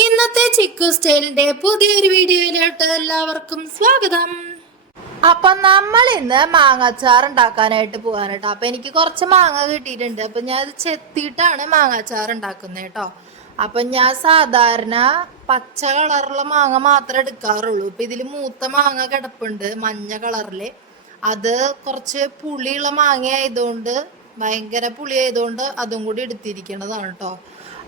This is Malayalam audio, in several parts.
ഇന്നത്തെ ചിക്കു സ്റ്റൈലിന്റെ പുതിയൊരു വീഡിയോയിലോട്ട് എല്ലാവർക്കും സ്വാഗതം. അപ്പൊ നമ്മൾ ഇന്ന് മാങ്ങാച്ചാർ ഉണ്ടാക്കാനായിട്ട് പോകാൻ കേട്ടോ. അപ്പൊ എനിക്ക് കുറച്ച് മാങ്ങ കിട്ടിയിട്ടുണ്ട്. അപ്പൊ ഞാൻ ഇത് ചെത്തിയിട്ടാണ് മാങ്ങാച്ചാർ ഉണ്ടാക്കുന്നത് കേട്ടോ. അപ്പൊ ഞാൻ സാധാരണ പച്ച കളറുള്ള മാങ്ങ മാത്രമേ എടുക്കാറുള്ളൂ. ഇപ്പൊ ഇതിൽ മൂത്ത മാങ്ങ കിടപ്പുണ്ട് മഞ്ഞ കളറിൽ. അത് കുറച്ച് പുളിയുള്ള മാങ്ങ ആയതുകൊണ്ട് ഭയങ്കര പുളി ആയതുകൊണ്ട് അതും കൂടി എടുത്തിരിക്കണതാണ് കേട്ടോ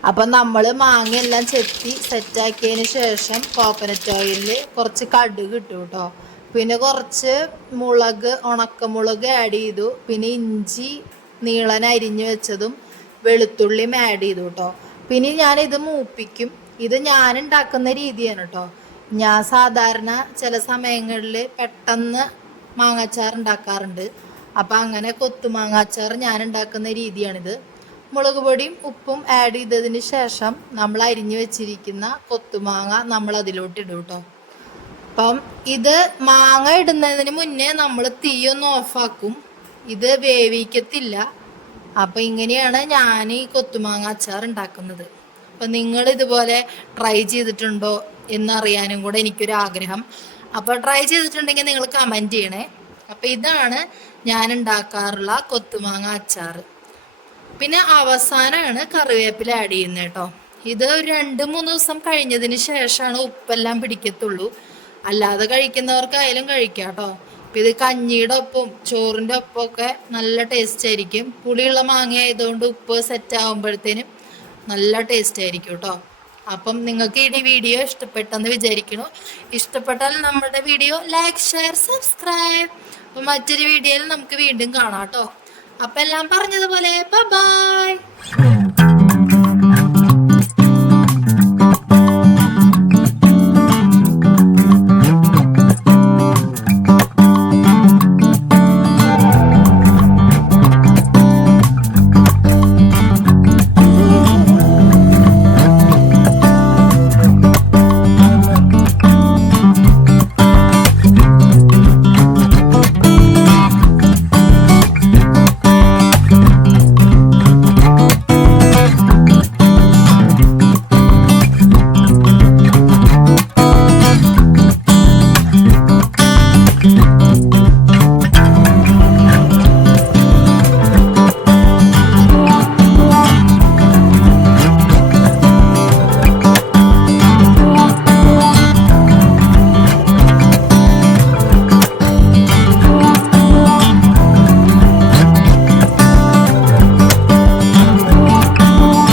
അപ്പം നമ്മൾ മാങ്ങ എല്ലാം ചെത്തി സെറ്റാക്കിയതിന് ശേഷം കോക്കനട്ട് ഓയിലിൽ കുറച്ച് കടുക് ഇട്ടു കേട്ടോ പിന്നെ കുറച്ച് മുളക് ഉണക്കമുളക് ആഡ് ചെയ്തു. പിന്നെ ഇഞ്ചി നീളൻ അരിഞ്ഞു വെച്ചതും വെളുത്തുള്ളിയും ആഡ് ചെയ്തു കേട്ടോ പിന്നെ ഞാനിത് മൂപ്പിക്കും. ഇത് ഞാൻ ഉണ്ടാക്കുന്ന രീതിയാണ് കേട്ടോ ഞാൻ സാധാരണ ചില സമയങ്ങളിൽ പെട്ടെന്ന് മാങ്ങാച്ചാർ ഉണ്ടാക്കാറുണ്ട് അപ്പം അങ്ങനെ കൊത്തുമാങ്ങ അച്ചാർ ഞാൻ ഉണ്ടാക്കുന്ന രീതിയാണിത്. മുളക് പൊടിയും ഉപ്പും ആഡ് ചെയ്തതിന് ശേഷം നമ്മൾ അരിഞ്ഞു വെച്ചിരിക്കുന്ന കൊത്തുമാങ്ങ നമ്മൾ അതിലോട്ട് ഇടും കേട്ടോ അപ്പം ഇത് മാങ്ങ ഇടുന്നതിന് മുന്നേ നമ്മൾ തീയൊന്ന് ഓഫാക്കും ഇത് വേവിക്കത്തില്ല. അപ്പം ഇങ്ങനെയാണ് ഞാൻ ഈ കൊത്തുമാങ്ങ അച്ചാർ ഉണ്ടാക്കുന്നത്. അപ്പം നിങ്ങൾ ഇതുപോലെ ട്രൈ ചെയ്തിട്ടുണ്ടോ എന്നറിയാനും കൂടെ എനിക്കൊരു ആഗ്രഹം അപ്പോൾ ട്രൈ ചെയ്തിട്ടുണ്ടെങ്കിൽ നിങ്ങൾ കമന്റ് ചെയ്യണേ. അപ്പം ഇതാണ് ഞാൻ ഉണ്ടാക്കാറുള്ള കൊത്തുമാങ്ങ അച്ചാർ. പിന്നെ അവസാനമാണ് കറിവേപ്പില ആഡ് ചെയ്യുന്നത് കേട്ടോ. ഇത് രണ്ട് മൂന്ന് ദിവസം കഴിഞ്ഞതിന് ശേഷമാണ് ഉപ്പെല്ലാം പിടിക്കത്തുള്ളൂ. അല്ലാതെ കഴിക്കുന്നവർക്കായാലും കഴിക്കാം കേട്ടോ. ഇത് കഞ്ഞിയുടെ ഒപ്പം ചോറിന്റെ ഒപ്പം ഒക്കെ നല്ല ടേസ്റ്റ് ആയിരിക്കും. പുളിയുള്ള മാങ്ങ ആയതുകൊണ്ട് ഉപ്പ് സെറ്റ് ആകുമ്പോഴത്തേനും നല്ല ടേസ്റ്റ് ആയിരിക്കും കേട്ടോ. അപ്പം നിങ്ങൾക്ക് ഈ വീഡിയോ ഇഷ്ടപ്പെട്ടെന്ന് വിചാരിക്കുന്നു. ഇഷ്ടപ്പെട്ടാൽ നമ്മുടെ വീഡിയോ ലൈക്ക് ഷെയർ സബ്സ്ക്രൈബ് അപ്പം മറ്റൊരു വീഡിയോയിൽ നമുക്ക് വീണ്ടും കാണാം കേട്ടോ. അപ്പൊ എല്ലാം പറഞ്ഞതുപോലെ ബൈ